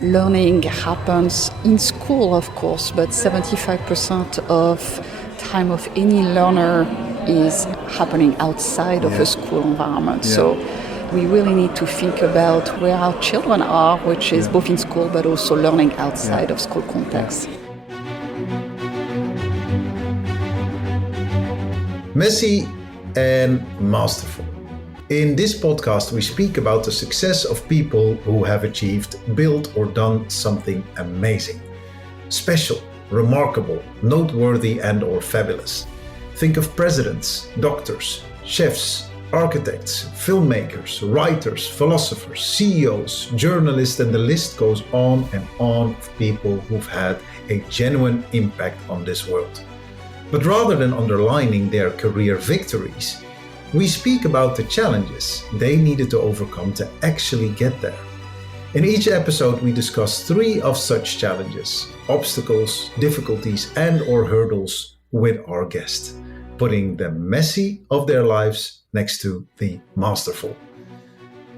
learning happens in school, of course, but 75% of time of any learner is happening outside of a school environment. So we really need to think about where our children are, which is both in school but also learning outside of school context. Messy and masterful. In this podcast, we speak about the success of people who have achieved, built, or done something amazing, special, remarkable, noteworthy, and/or fabulous. Think of presidents, doctors, chefs, architects, filmmakers, writers, philosophers, CEOs, journalists, and the list goes on of people who've had a genuine impact on this world. But rather than underlining their career victories, we speak about the challenges they needed to overcome to actually get there. In each episode, we discuss 3 of such challenges, obstacles, difficulties, and/or hurdles with our guest, putting the messy of their lives next to the masterful.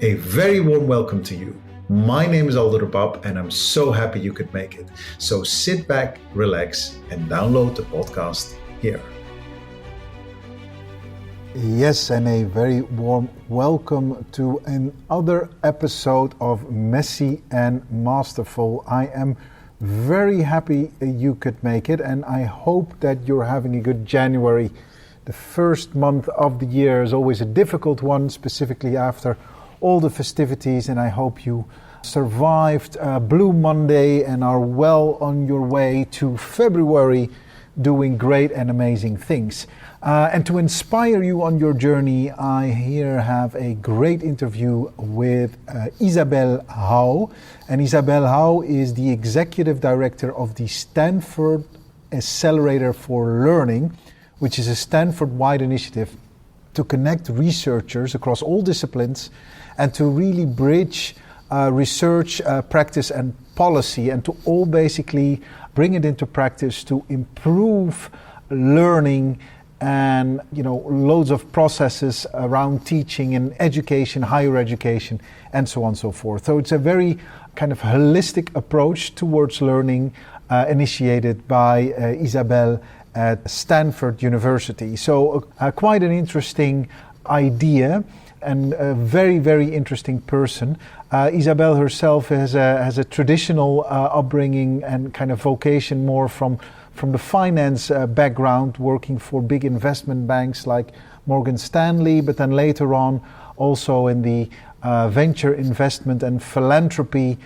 A very warm welcome to you. My name is Aldo and I'm so happy you could make it. So sit back, relax, and download the podcast here. Yes, and a very warm welcome to another episode of Messy and Masterful. I am very happy you could make it, and I hope that you're having a good January. The first month of the year is always a difficult one, specifically after all the festivities, and I hope you survived Blue Monday and are well on your way to February, doing great and amazing things. And to inspire you on your journey, I here have a great interview with Isabelle Hau. And Isabelle Hau is the Executive Director of the Stanford Accelerator for Learning, which is a Stanford-wide initiative to connect researchers across all disciplines and to really bridge research, practice, and policy, and to all basically bring it into practice to improve learning and, loads of processes around teaching and education, higher education, and so on and so forth. So it's a very kind of holistic approach towards learning initiated by Isabelle at Stanford University. So quite an interesting idea and a very, very interesting person. Isabelle herself has a traditional upbringing and kind of vocation more from the finance background, working for big investment banks like Morgan Stanley, but then later on also in the venture investment and philanthropy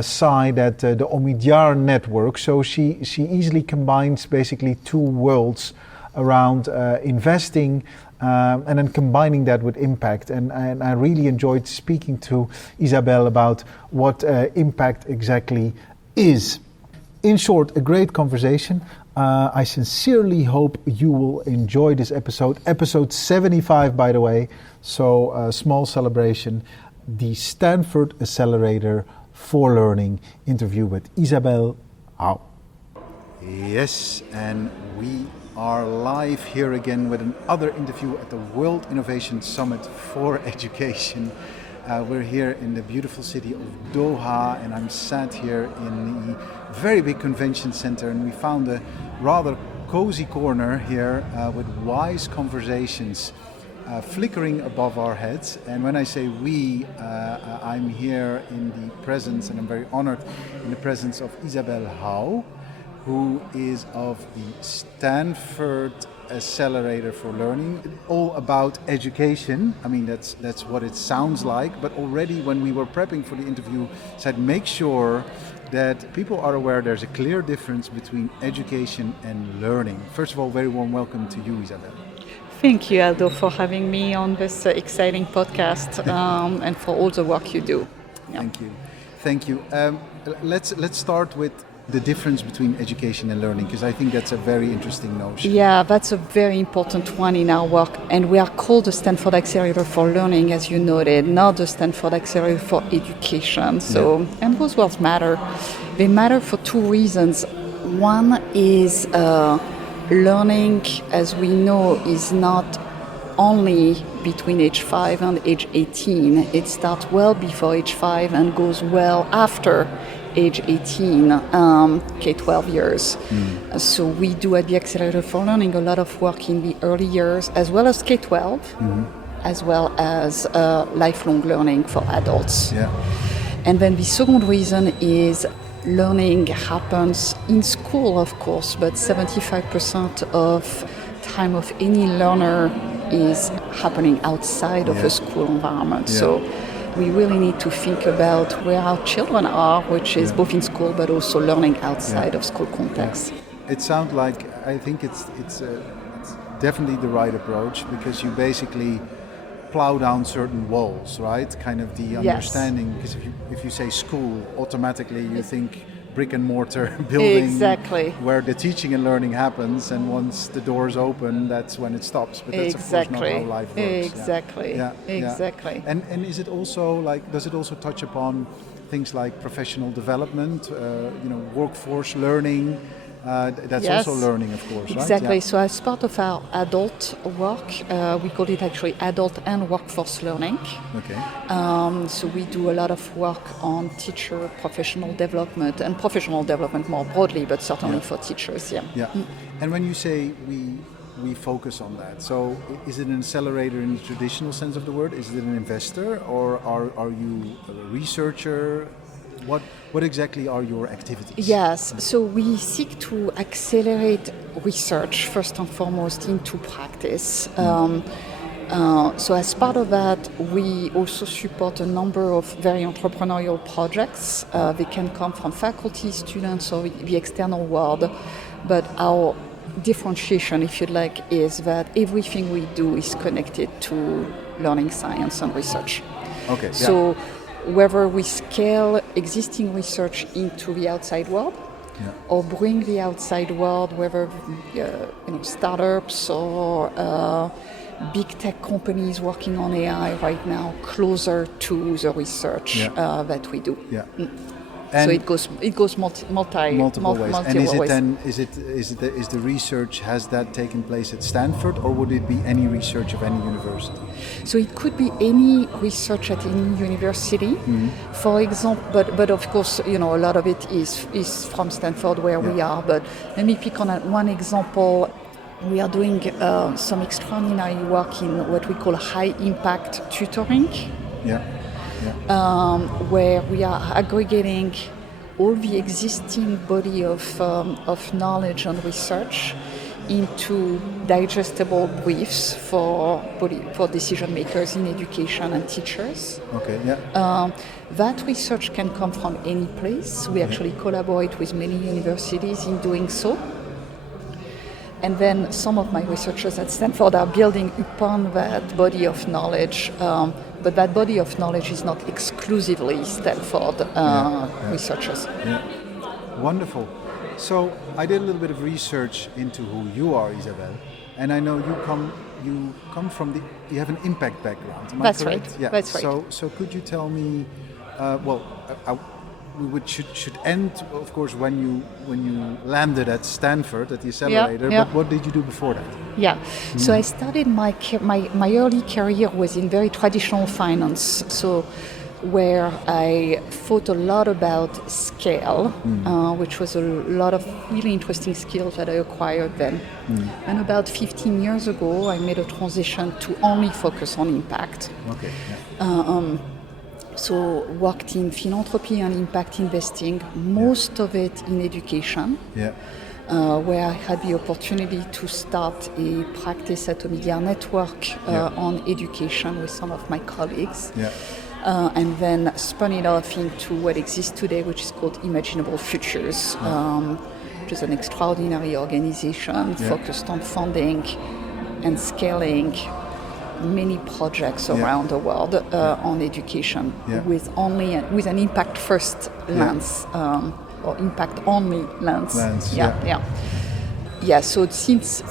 side at the Omidyar network. So she easily combines basically 2 worlds around investing and then combining that with impact. And I really enjoyed speaking to Isabelle about what impact exactly is. In short, a great conversation. I sincerely hope you will enjoy this episode 75, by the way. So a small celebration, the Stanford Accelerator for Learning interview with Isabelle Hau. Yes, and we are live here again with another interview at the World Innovation Summit for Education. We're here in the beautiful city of Doha, and I'm sat here in the very big convention center, and we found a rather cozy corner here with wise conversations flickering above our heads. And when I say we, I'm here in the presence, and I'm very honored in the presence of Isabelle Hau, who is of the Stanford Accelerator for Learning, all about education. I mean, that's what it sounds like, but already when we were prepping for the interview, said make sure that people are aware there's a clear difference between education and learning. First of all, very warm welcome to you, Isabelle. Thank you, Aldo, for having me on this exciting podcast and for all the work you do. Yeah. Thank you. Let's start with the difference between education and learning, because I think that's a very interesting notion. Yeah, that's a very important one in our work, and we are called the Stanford Accelerator for Learning, as you noted, not the Stanford Accelerator for Education. So, and those words matter. They matter for 2 reasons. One is learning, as we know, is not only between age 5 and age 18. It starts well before age 5 and goes well after age 18, K-12 years. So we do at the Accelerator for Learning a lot of work in the early years, as well as K-12, as well as lifelong learning for adults. Yeah. And then the second reason is learning happens in school, of course, but 75% of time of any learner is happening outside of a school environment. So we really need to think about where our children are, which is both in school but also learning outside of school context. It sounds like, I think it's definitely the right approach, because you basically plow down certain walls, right? Kind of the understanding, because if you say school, automatically you think brick and mortar building, exactly, where the teaching and learning happens, and once the doors open, that's when it stops. But that's exactly, of course not how life works. Exactly, exactly. And is it also like, does it also touch upon things like professional development, workforce learning? That's also learning, of course, exactly. Right? Yeah. So as part of our adult work, we call it actually adult and workforce learning. Okay. So we do a lot of work on teacher professional development and professional development more broadly, but certainly for teachers, Yeah. And when you say we focus on that, so is it an accelerator in the traditional sense of the word? Is it an investor, or are you a researcher? What exactly are your activities? Yes, so we seek to accelerate research first and foremost into practice. So as part of that, we also support a number of very entrepreneurial projects. They can come from faculty, students, or the external world. But our differentiation, if you'd like, is that everything we do is connected to learning science and research. Okay. So whether we scale existing research into the outside world, or bring the outside world, whether startups or big tech companies working on AI right now, closer to the research that we do. Yeah. So it goes multiple ways. And is the research, has that taken place at Stanford, or would it be any research of any university? So it could be any research at any university, for example. But of course, a lot of it is from Stanford, where we are. But let me pick on one example. We are doing some extraordinary work in what we call high impact tutoring. Where we are aggregating all the existing body of knowledge and research into digestible briefs for decision makers in education and teachers. Okay. Yeah. That research can come from any place. We actually collaborate with many universities in doing so. And then some of my researchers at Stanford are building upon that body of knowledge. But that body of knowledge is not exclusively Stanford researchers. Yeah. Wonderful. So I did a little bit of research into who you are, Isabelle, and I know you come from you have an impact background. Am I correct? Right. Yeah. That's right. So could you tell me? We should end, of course, when you landed at Stanford at the Accelerator. But what did you do before that? Yeah. So I started my early career was in very traditional finance. So where I thought a lot about scale, which was a lot of really interesting skills that I acquired then. And about 15 years ago, I made a transition to only focus on impact. Okay. Yeah. So worked in philanthropy and impact investing, most of it in education, where I had the opportunity to start a practice at a media network on education with some of my colleagues. And then spun it off into what exists today, which is called Imaginable Futures, which is an extraordinary organization focused on funding and scaling many projects around the world on education with an impact first lens or impact only lens. So since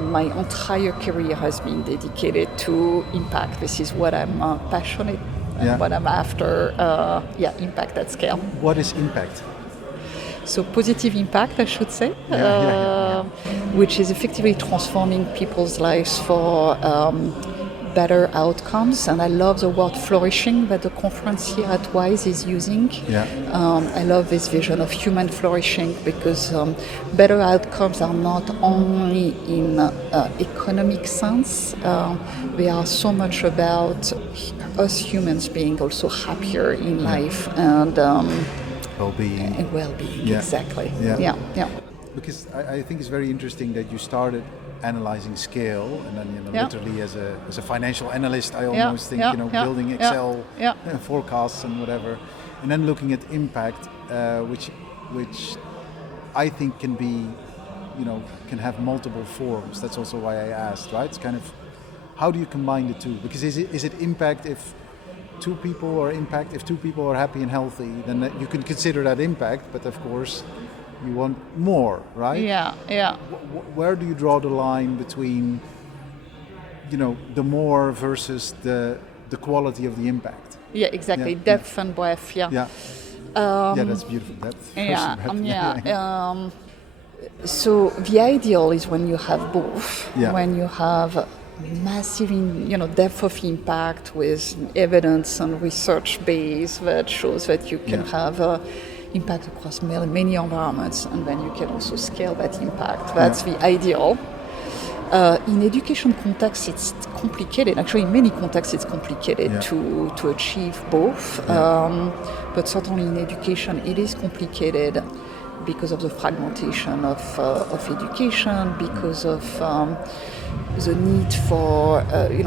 my entire career has been dedicated to impact. This is what I'm passionate and what I'm after. Impact at scale. What is impact? So positive impact, I should say, which is effectively transforming people's lives for better outcomes. And I love the word flourishing that the conference here at WISE is using. I love this vision of human flourishing because better outcomes are not only in economic sense, they are so much about us humans being also happier in life and well-being. Exactly. Because I think it's very interesting that you started analyzing scale, and then literally as a financial analyst, I almost think building Excel forecasts and whatever, and then looking at impact, which I think can be, can have multiple forms. That's also why I asked, right? It's kind of, how do you combine the two? Because is it impact if two people are happy and healthy, then you can consider that impact, but of course you want more, right? Where do you draw the line between, the more versus the quality of the impact? Yeah, exactly. Depth and breadth. That's beautiful. Depth. So the ideal is when you have both. When you have massive, depth of impact with evidence and research base that shows that you can have impact across many environments, and then you can also scale that impact. That's the ideal. In education context, it's complicated. Actually, in many contexts, it's complicated to achieve both. But certainly in education, it is complicated because of the fragmentation of education, because of the need for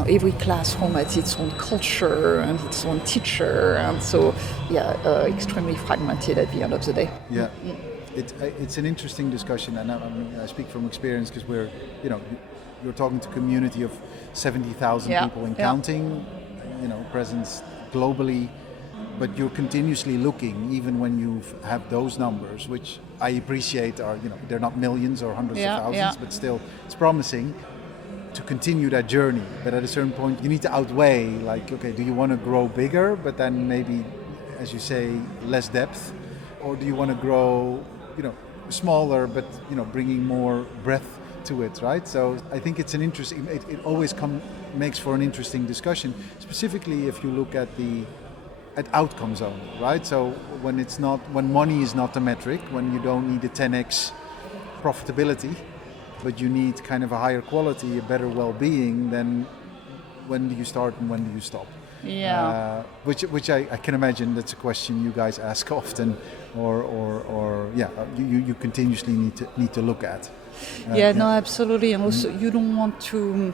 every classroom has its own culture and its own teacher, and so extremely fragmented at the end of the day. It's an interesting discussion, and I speak from experience because we're you're talking to a community of 70,000 people and counting, presence globally, but you're continuously looking, even when you have those numbers, which I appreciate are, they're not millions or hundreds of thousands, but still it's promising to continue that journey. But at a certain point, you need to outweigh, like, okay, do you want to grow bigger, but then maybe, as you say, less depth, or do you want to grow, smaller, but bringing more breadth to it, right? So I think it's an interesting. It always makes for an interesting discussion, specifically if you look at outcomes only, right? So when money is not the metric, when you don't need a 10x profitability, but you need kind of a higher quality, a better well-being, then when do you start and when do you stop? Which I can imagine that's a question you guys ask often, or you continuously need to look at. No, absolutely, and also you don't want to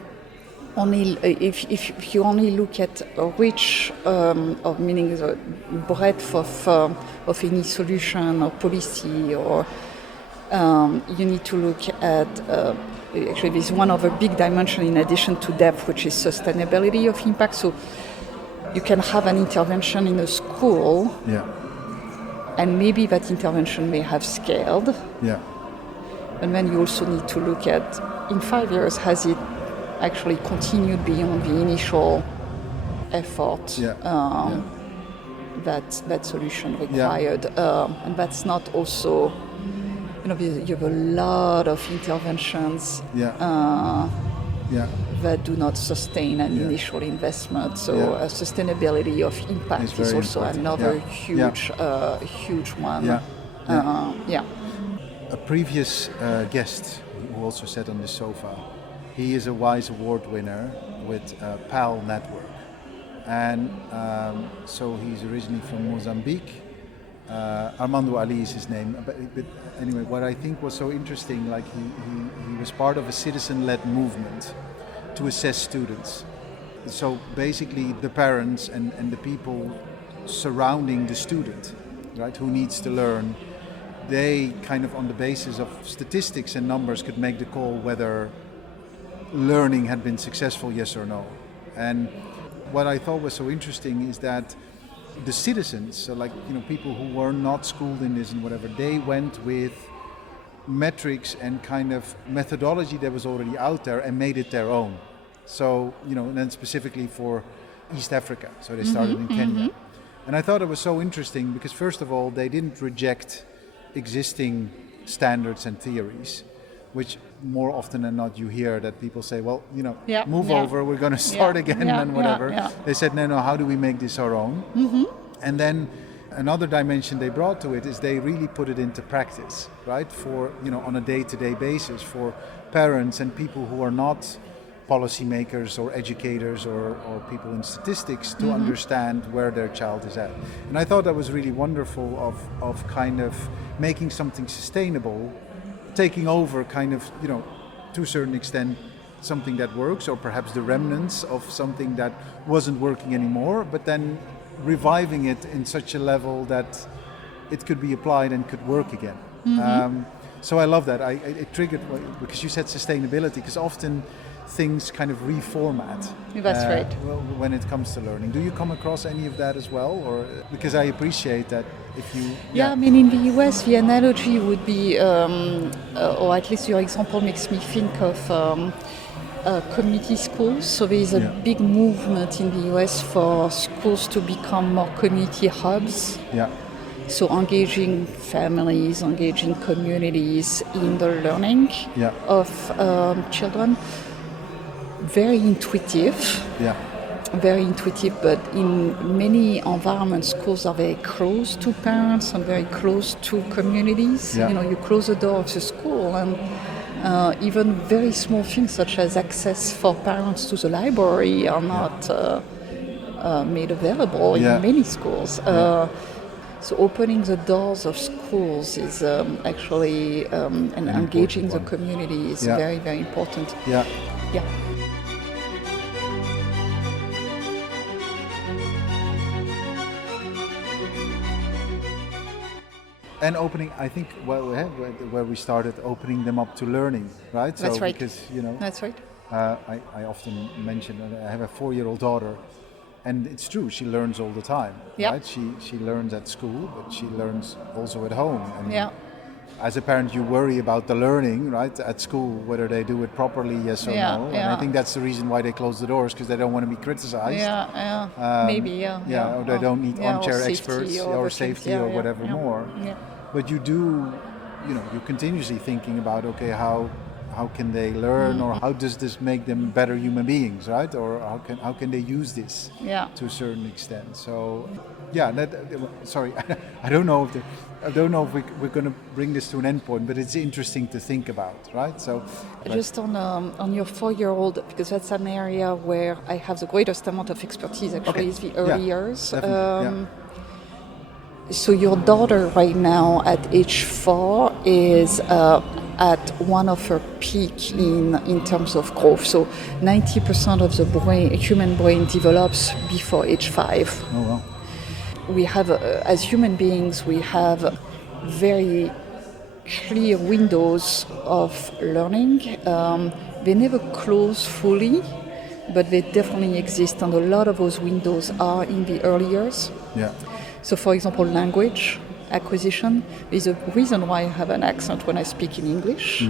only if you only look at a reach of meaning the breadth of any solution or policy, or you need to look at actually there's one other big dimension in addition to depth, which is sustainability of impact. So you can have an intervention in a school, and maybe that intervention may have scaled. And then you also need to look at, in 5 years, has it actually continued beyond the initial effort that solution required. And that's not also, you have a lot of interventions that do not sustain an initial investment. So sustainability of impact is also another huge one. A previous guest who also sat on this sofa, he is a WISE Award winner with PAL Network. And so he's originally from Mozambique. Armando Ali is his name. But anyway, what I think was so interesting, like he was part of a citizen-led movement to assess students. So basically the parents and the people surrounding the student, right, who needs to learn, they kind of on the basis of statistics and numbers could make the call whether learning had been successful, yes or no. And what I thought was so interesting is that the citizens, so like people who were not schooled in this and whatever, they went with metrics and kind of methodology that was already out there and made it their own. So and then specifically for East Africa, so they started in Kenya. And I thought it was so interesting because first of all, they didn't reject existing standards and theories, which more often than not you hear that people say, well, Yeah, move yeah. over, we're going to start again yeah, and whatever. yeah. They said, no, how do we make this our own? And then another dimension they brought to it is they really put it into practice, right? For, on a day-to-day basis for parents and people who are not policymakers or educators or people in statistics to understand where their child is at. And I thought that was really wonderful of kind of making something sustainable, taking over kind of, to a certain extent, something that works, or perhaps the remnants of something that wasn't working anymore, but then reviving it in such a level that it could be applied and could work again. So I love that. It triggered, because you said sustainability, because often things kind of reformat. That's right. When it comes to learning. Do you come across any of that as well? Or because I appreciate that if you... Yeah, I mean, in the US, the analogy would be, or at least your example makes me think of community schools. So there is a big movement in the US for schools to become more community hubs. Yeah. So engaging families, engaging communities in the learning of children. Very intuitive. Yeah. Very intuitive, but in many environments, schools are very close to parents and very close to communities. Yeah. You close the door of the school, and even very small things such as access for parents to the library are not made available in many schools. So opening the doors of schools is actually, and engaging the community is very, very important. Yeah. Yeah. And opening, I think, where we started opening them up to learning, right? That's right. Because, That's right. I often mention I have a 4-year-old daughter, and it's true, she learns all the time, right? She learns at school, but she learns also at home. And as a parent, you worry about the learning, right, at school, whether they do it properly, yes or no. And I think that's the reason why they close the doors, because they don't want to be criticized. Maybe, or they don't need armchair experts or safety or whatever more. Yeah. But you do, you're continuously thinking about, okay, how can they learn, or how does this make them better human beings, right? Or how can they use this to a certain extent? So, sorry, I don't know if we're going to bring this to an end point, but it's interesting to think about, right? So, just on your 4-year-old, because that's an area where I have the greatest amount of expertise. Actually, is the early years. So your daughter right now at age 4 is at one of her peak in terms of growth. So 90% of the human brain develops before age 5. Oh, wow. We have, as human beings, we have very clear windows of learning. They never close fully, but they definitely exist, and a lot of those windows are in the early years. Yeah. So, for example, language acquisition is a reason why I have an accent when I speak in English,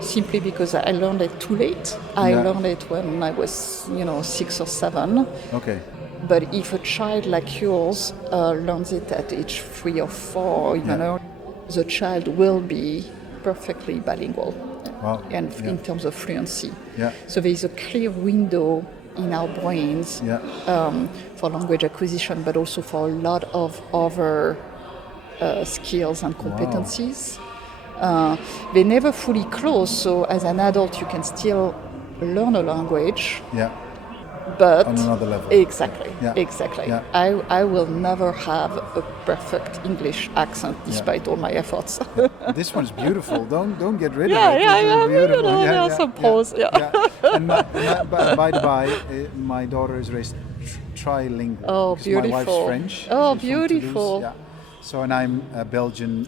simply because I learned it too late. I learned it when I was, 6 or 7. Okay. But if a child like yours learns it at age 3 or 4, even earlier, the child will be perfectly bilingual and in terms of fluency. Yeah. So there is a clear window in our brains for language acquisition, but also for a lot of other skills and competencies. They never fully close, so as an adult you can still learn a language. Yeah. But on another level. Exactly. Yeah. I will never have a perfect English accent despite all my efforts. This one's beautiful. Don't get rid of it. I suppose. And by the by, my daughter is raised trilingual. Oh, beautiful. My wife's French. Oh, She's beautiful. So, and I'm Belgian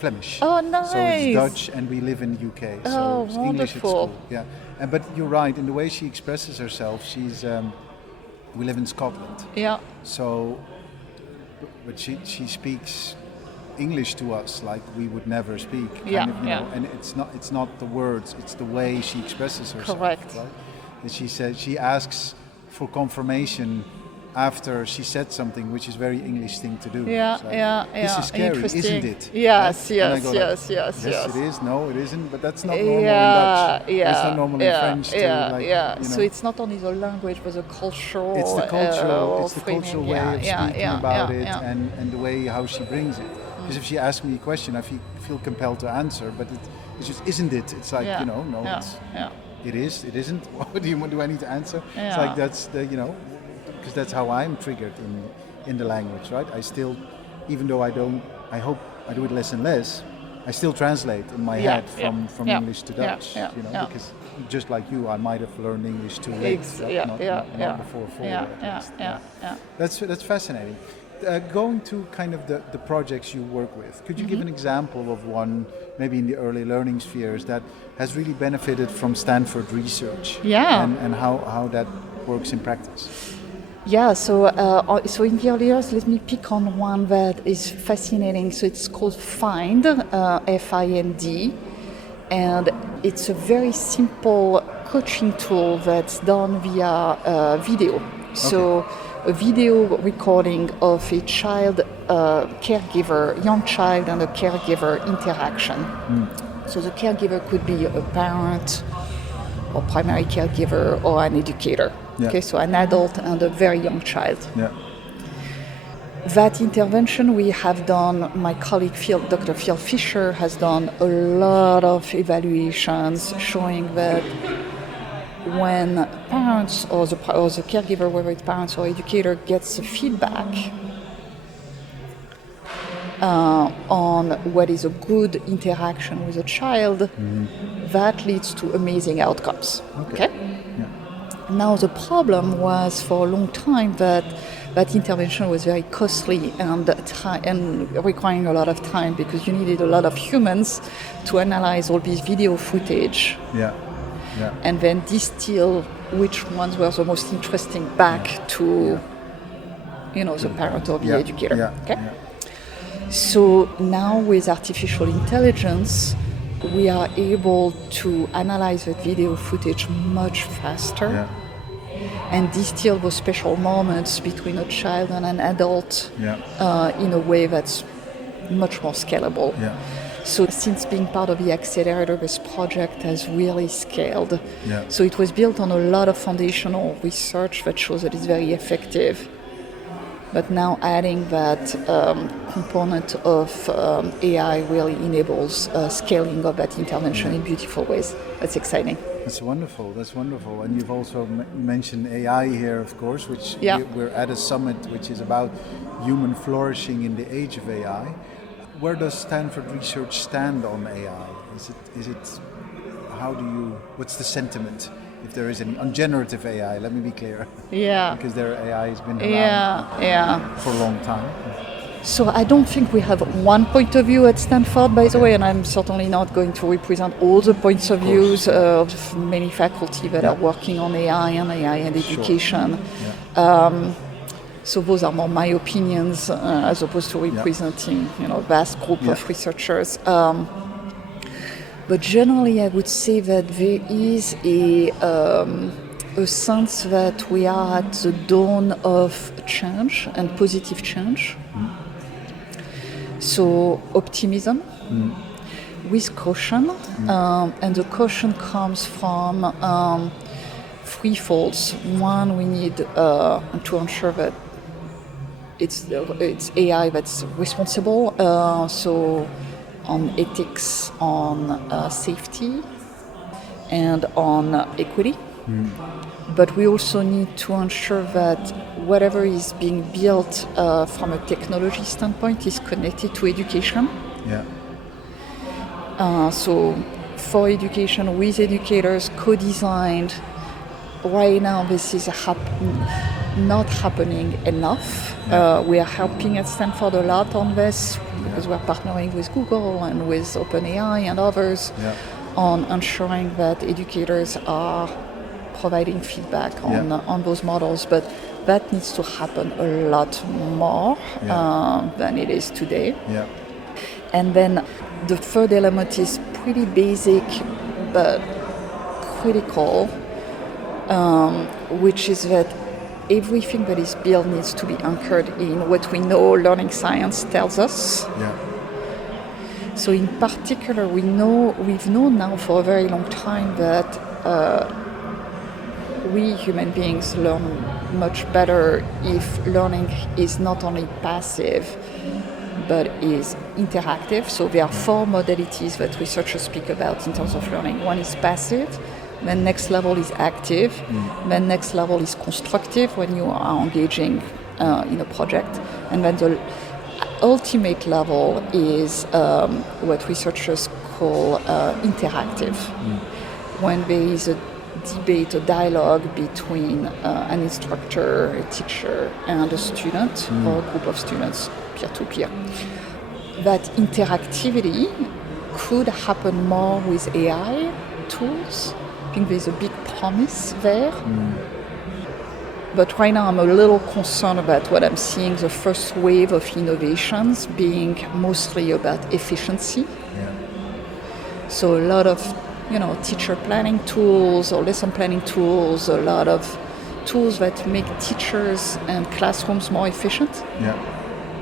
Flemish. Oh, nice. So it's Dutch, and we live in the UK. So it's English at school. Yeah. But you're right, in the way she expresses herself, she's, we live in Scotland. Yeah. So, but she speaks English to us like we would never speak. And it's not the words, it's the way she expresses herself. Correct. Right? And she asks for confirmation after she said something which is very English thing to do. Yeah, It's like, yeah, This is scary, interesting. isn't it? Yes, Right? And I yes, go yes, like, yes, yes, yes. it is. No, it isn't. But that's not normal in Yeah, Dutch. yeah, It's not normal in French. So it's not only the language, but the cultural. It's the cultural framing. way of speaking about it, yeah. and the way how she brings it. Because if she asks me a question, I feel compelled to answer. But it's just, isn't it? It's like no, it is. It isn't. What do I need to answer? Yeah. It's like that's the because that's how I'm triggered in the language, right? I still, even though I hope I do it less and less. I still translate in my head from English to Dutch, because just like you, I might have learned English too late, not before 40. That's fascinating. Going to kind of the projects you work with, could you give an example of one, maybe in the early learning spheres, that has really benefited from Stanford research? Yeah. And how that works in practice? Yeah, so in the early years, let me pick on one that is fascinating. So it's called FIND, F-I-N-D, and it's a very simple coaching tool that's done via video. So a video recording of a child, caregiver, young child and a caregiver interaction. So the caregiver could be a parent or primary caregiver or an educator. Yeah. Okay, so an adult and a very young child. Yeah. That intervention we have done, my colleague Dr. Phil Fisher has done a lot of evaluations showing that when parents or the caregiver, whether it's parents or educator, gets the feedback on what is a good interaction with a child, that leads to amazing outcomes. Okay? Yeah. Now the problem was for a long time that intervention was very costly and requiring a lot of time, because you needed a lot of humans to analyze all this video footage. Yeah. Yeah. And then distill which ones were the most interesting back to the parent or the educator. Yeah. Okay? Yeah. So now with artificial intelligence, we are able to analyze the video footage much faster and distill those special moments between a child and an adult in a way that's much more scalable. Yeah. So since being part of the accelerator, this project has really scaled. Yeah. So it was built on a lot of foundational research that shows that it's very effective. But now adding that component of AI really enables scaling of that intervention in beautiful ways. That's exciting. That's wonderful. That's wonderful. And you've also mentioned AI here, of course, which we're at a summit which is about human flourishing in the age of AI. Where does Stanford research stand on AI? What's the sentiment, if there is any, on generative AI? Let me be clear. Yeah. Because their AI has been around for a long time. So I don't think we have one point of view at Stanford, by the way, and I'm certainly not going to represent all the points of views of many faculty that are working on AI and education. Yeah. So those are more my opinions as opposed to representing a vast group of researchers. But generally, I would say that there is a sense that we are at the dawn of change and positive change. So optimism with caution, and the caution comes from three folds. One, we need to ensure that it's AI that's responsible, so on ethics, on safety, and on equity. But we also need to ensure that whatever is being built from a technology standpoint is connected to education. Yeah. So for education, with educators, co-designed. Right now, this is not happening enough. We are helping at Stanford a lot on this because we're partnering with Google and with OpenAI and others on ensuring that educators are providing feedback on those models. But that needs to happen a lot more than it is today. Yeah. And then the third element is pretty basic but critical, which is that everything that is built needs to be anchored in what we know learning science tells us. Yeah. So in particular, we've known now for a very long time that we human beings learn much better if learning is not only passive, but is interactive. So there are 4 modalities that researchers speak about in terms of learning. One is passive, then next level is active, then next level is constructive when you are engaging in a project, and then the ultimate level is what researchers call interactive, when there is a debate, a dialogue between an instructor, a teacher, and a student or a group of students, peer-to-peer. That interactivity could happen more with AI tools. I think there's a big promise there. But right now I'm a little concerned about what I'm seeing, the first wave of innovations being mostly about efficiency. Yeah. So a lot of teacher planning tools or lesson planning tools, a lot of tools that make teachers and classrooms more efficient. Yeah.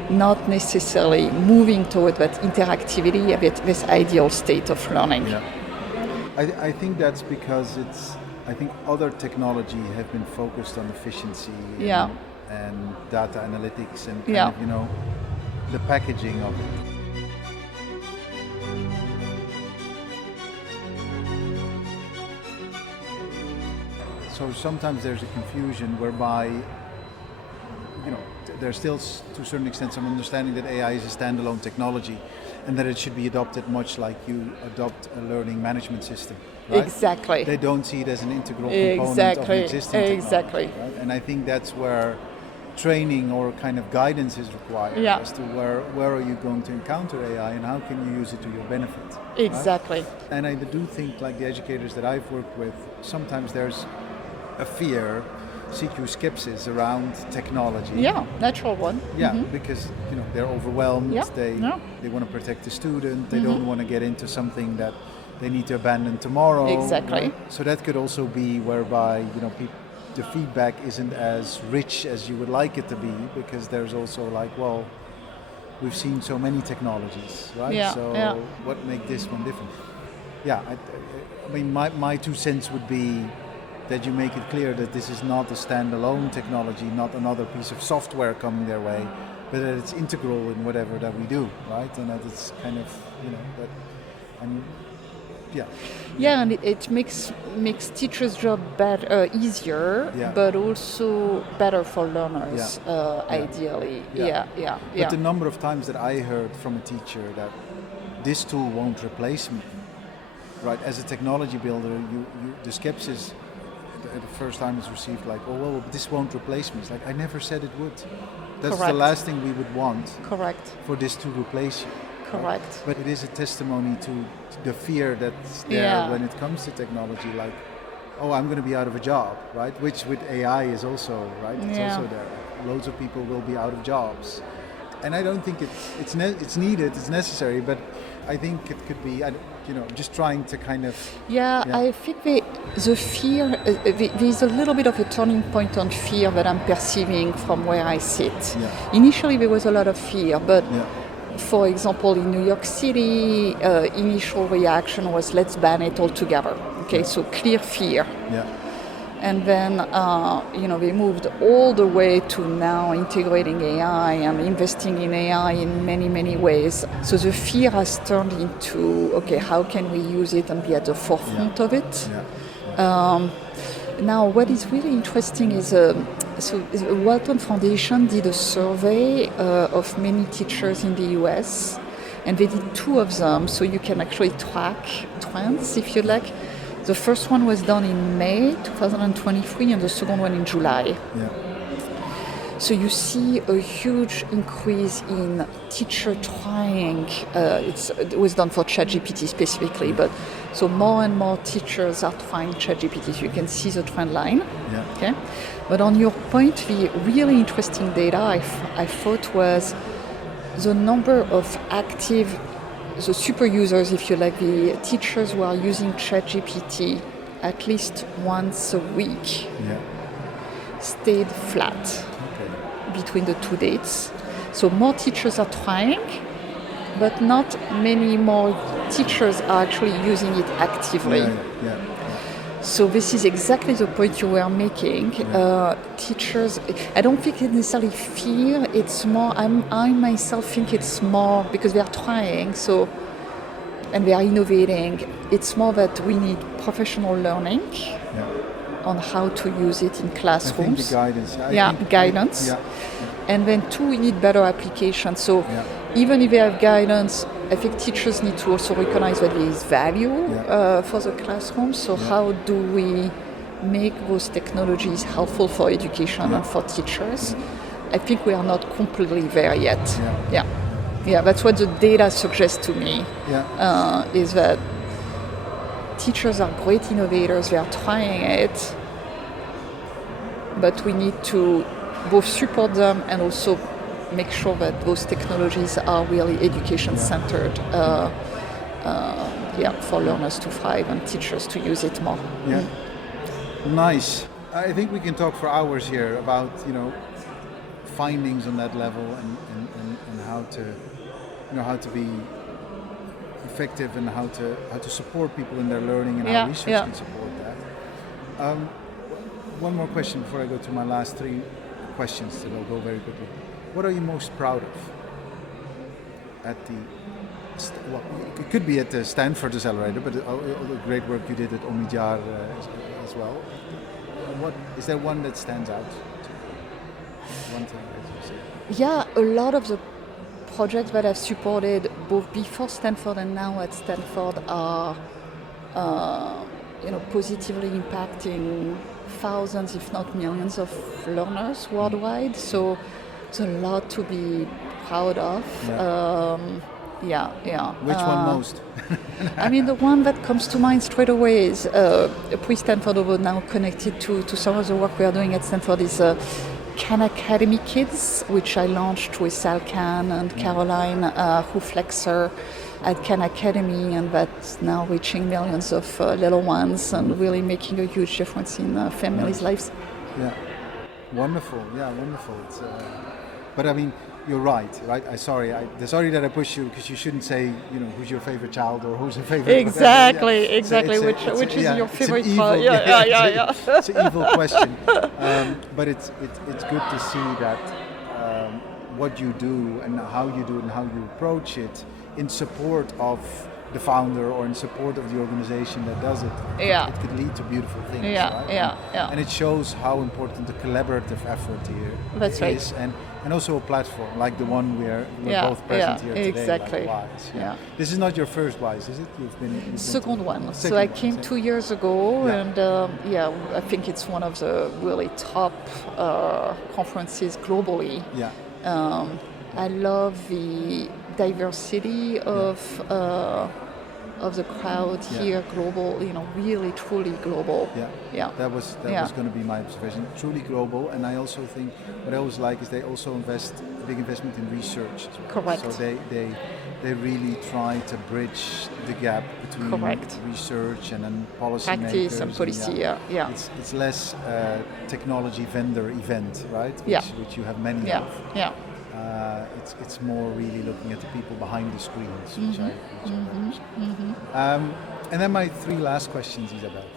Not necessarily moving toward that interactivity, this ideal state of learning. Yeah. I think that's because I think other technology have been focused on efficiency and data analytics and kind of, the packaging of it. So sometimes there's a confusion whereby, there's still to a certain extent some understanding that AI is a standalone technology and that it should be adopted much like you adopt a learning management system. Right? Exactly. They don't see it as an integral component of an existing technology. Exactly. Right? And I think that's where training or kind of guidance is required as to where are you going to encounter AI and how can you use it to your benefit. Exactly. Right? And I do think, like the educators that I've worked with, sometimes there's a fear, CQ skepsis around technology. Yeah, natural one. Yeah, because they're overwhelmed. Yeah. They want to protect the student. They don't want to get into something that they need to abandon tomorrow. Exactly. Right? So that could also be whereby the feedback isn't as rich as you would like it to be, because there's also we've seen so many technologies, right? Yeah. So what makes this one different? Yeah, I mean, my 2 cents would be that you make it clear that this is not a standalone technology, not another piece of software coming their way, but that it's integral in whatever that we do, right? And that it's kind of, and it makes teachers' job easier, but also better for learners, ideally. Yeah. But the number of times that I heard from a teacher that this tool won't replace me, right? As a technology builder, the skepsis at the first time is received this won't replace me. It's like, I never said it would. That's Correct. the last thing we would want. Correct. For this to replace you. Correct. Right? But it is a testimony to the fear that's there when it comes to technology, I'm going to be out of a job, right? Which with AI is also, right? It's also there. Loads of people will be out of jobs. And I don't think it's needed, it's necessary, but I think it could be, just trying to kind of... I think the fear, there's a little bit of a turning point on fear that I'm perceiving from where I sit. Yeah. Initially there was a lot of fear, but for example, in New York City, initial reaction was let's ban it altogether. Okay, so clear fear. Yeah. And then, they moved all the way to now integrating AI and investing in AI in many, many ways. So the fear has turned into, how can we use it and be at the forefront of it? Now, what is really interesting is, the Walton Foundation did a survey of many teachers in the US, and they did 2 of them, so you can actually track trends, if you like. The first one was done in May 2023 and the second one in July. Yeah. So you see a huge increase in teacher trying. It was done for ChatGPT specifically, but so more and more teachers are trying ChatGPT. So you can see the trend line. Yeah. Okay. But on your point, the really interesting data I thought was the number of active, the super users, if you like, the teachers who are using ChatGPT at least once a week. Yeah. stayed flat between the two dates. So more teachers are trying, but not many more teachers are actually using it actively. So this is exactly the point you were making. Teachers, I don't think it's necessarily fear. It's more, I myself think it's more because they are trying, so, and they are innovating. It's more that we need professional learning on how to use it in classrooms. I think the guidance. Guidance. And then two, we need better application. So even if they have guidance, I think teachers need to also recognize that there is value for the classroom. So how do we make those technologies helpful for education and for teachers? I think we are not completely there yet. Yeah, that's what the data suggests to me, is that teachers are great innovators, they are trying it, but we need to both support them and also make sure that those technologies are really education-centered for learners to thrive and teachers to use it more. Nice. I think we can talk for hours here about, findings on that level and how to be effective and how to support people in their learning and how research can support that. One more question before I go to my last three questions that I'll go very quickly. What are you most proud of it could be at the Stanford Accelerator, but all the great work you did at Omidyar as well. What is there one that stands out? One thing that you say? Yeah, a lot of the projects that I've supported both before Stanford and now at Stanford are positively impacting thousands, if not millions, of learners worldwide. So it's a lot to be proud of. Which one most? I mean, the one that comes to mind straight away is pre-Stanford, although now connected to some of the work we are doing at Stanford, is Khan Academy Kids, which I launched with Sal Khan and Caroline Huflexer at Khan Academy, and that's now reaching millions of little ones and really making a huge difference in families' lives. Yeah, wonderful. Yeah, wonderful. It's, but I mean, you're right. Sorry that I push you, because you shouldn't say, who's your favorite child or who's your favorite. Exactly. Which is your favorite child? It's an evil question, but it's good to see that what you do and how you do it and how you approach it in support of the founder or in support of the organization that does it. It could lead to beautiful things. And it shows how important the collaborative effort here is. And also a platform like the one we're both present here today. Exactly. Like WISE. This is not your first WISE, is it? You've been second one. So I came 2 years ago, and I think it's one of the really top conferences globally. I love the diversity of the crowd here, global, really truly global. That was going to be my observation. Truly global, and I also think what I always like is they also invest a big investment in research as well. Correct. So they really try to bridge the gap between research and then policy practice makers and policy. It's less technology vendor event, right? Which you have many of. It's more really looking at the people behind the screens, which I and then my three last questions, Isabelle.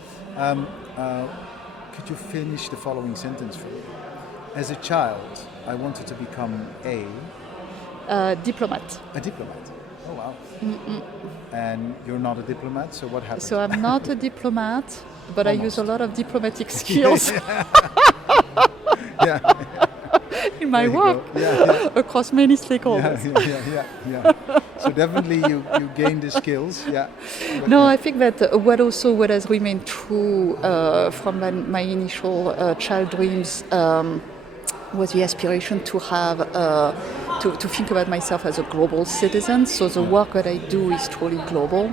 Could you finish the following sentence for me? As a child, I wanted to become a diplomat. A diplomat. Oh wow. And you're not a diplomat, so what happened? So I'm not a diplomat, but I use a lot of diplomatic skills. In my work across many stakeholders. So definitely you gain the skills. I think that what has remained true from my initial child dreams was the aspiration to have to think about myself as a global citizen. So the work that I do is truly global,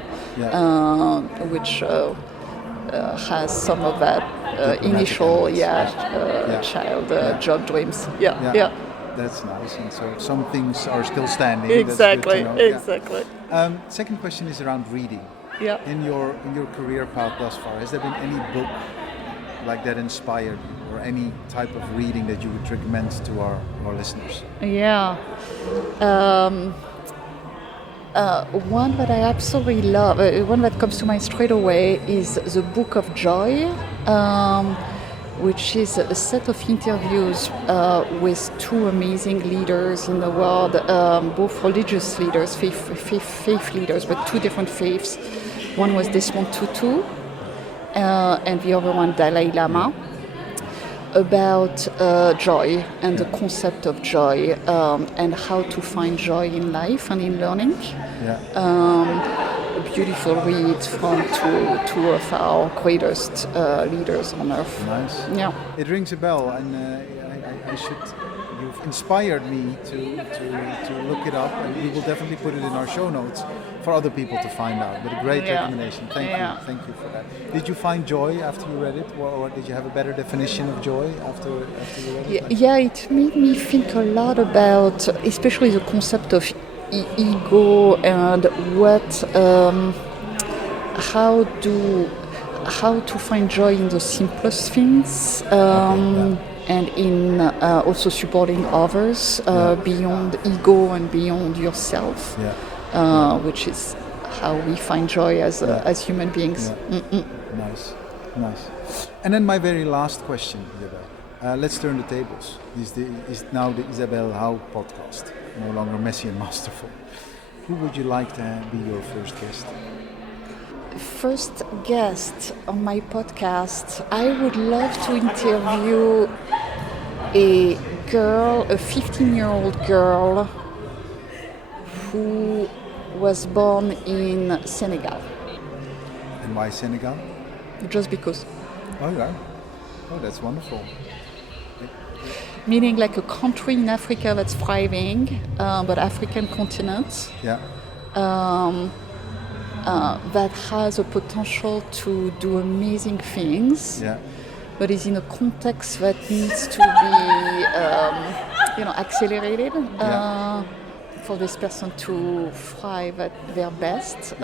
which has some of that initial child job dreams. That's nice, and so some things are still standing. Exactly. Second question is around reading. In your career path thus far, has there been any book like that inspired you? or any type of reading that you would recommend to our listeners? Yeah. One that I absolutely love, one that comes to mind straight away, is The Book of Joy, which is a set of interviews with two amazing leaders in the world, both religious leaders, faith leaders, but two different faiths. One was Desmond Tutu, and the other one Dalai Lama, about joy and the concept of joy, and how to find joy in life and in learning. A beautiful read from two of our greatest leaders on earth. Nice. Yeah. It rings a bell, and you've inspired me to look it up, and we will definitely put it in our show notes for other people to find out. But a great recommendation. Thank you for that. Did you find joy after you read it, or did you have a better definition of joy after you read it? Yeah, it made me think a lot about, especially the concept of ego and how to find joy in the simplest things. And in also supporting others beyond ego and beyond yourself, which is how we find joy as human beings. Yeah. Nice. And then my very last question, Isabelle. Let's turn the tables. This is now the Isabelle Hau podcast, no longer Messy and Masterful. Who would you like to be your first guest? First guest on my podcast, I would love to interview a 15-year-old girl who was born in Senegal. And why Senegal? Just because. Oh, yeah. Oh, that's wonderful. Meaning like a country in Africa that's thriving, but African continent. Yeah. That has a potential to do amazing things, but is in a context that needs to be, accelerated for this person to thrive at their best.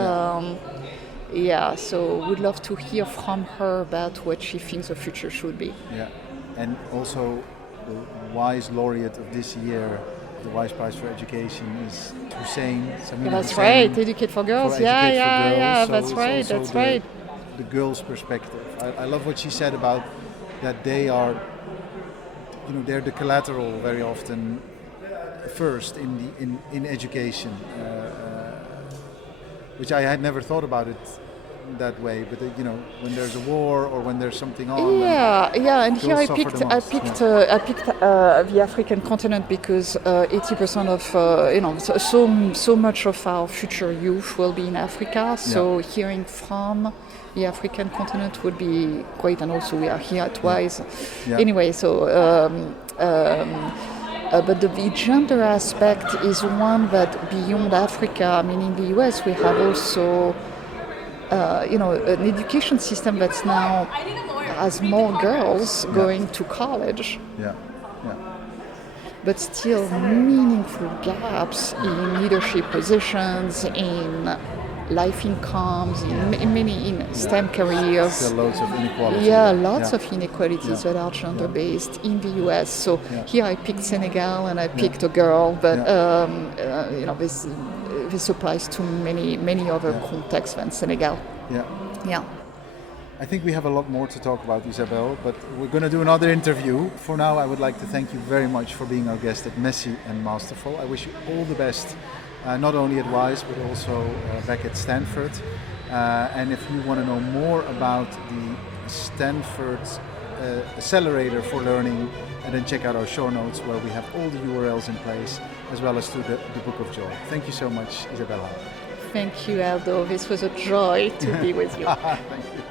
So would love to hear from her about what she thinks the future should be. Yeah, and also the wise laureate of this year, the Wise Prize for Education, is Hussein. That's right, Educate for Girls. That's right. The girls' perspective. I love what she said about that they are, they're the collateral very often first in education, which I had never thought about it that way, but when there's a war or when there's something on, and here I picked the African continent because 80% of so much of our future youth will be in Africa, so hearing from the African continent would be great, and also we are here at WISE anyway, but the gender aspect is one that beyond Africa, I mean in the US we have also an education system that's now has more girls going to college. But still meaningful gaps in leadership positions, in life incomes, in STEM careers. There are loads of inequalities. Lots of inequalities that are gender-based in the US. So here I picked Senegal and I picked a girl, but this applies to many other contexts than Senegal. I think we have a lot more to talk about, Isabelle, but we're going to do another interview. For now, I would like to thank you very much for being our guest at Messy and Masterful. I wish you all the best, not only at WISE, but also back at Stanford. And if you want to know more about the Stanford Accelerator for Learning, and then check out our show notes where we have all the URLs in place, as well as to the Book of Joy. Thank you so much, Isabelle. Thank you, Aldo. This was a joy to be with you. Thank you.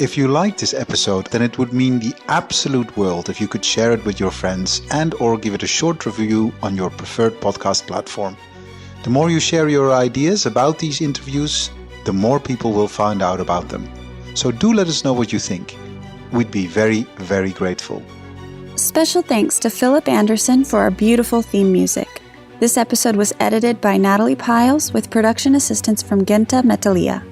If you liked this episode, then it would mean the absolute world if you could share it with your friends and or give it a short review on your preferred podcast platform. The more you share your ideas about these interviews, the more people will find out about them. So do let us know what you think. We'd be very, very grateful. Special thanks to Philip Anderson for our beautiful theme music. This episode was edited by Natalie Piles with production assistance from Genta Metalia.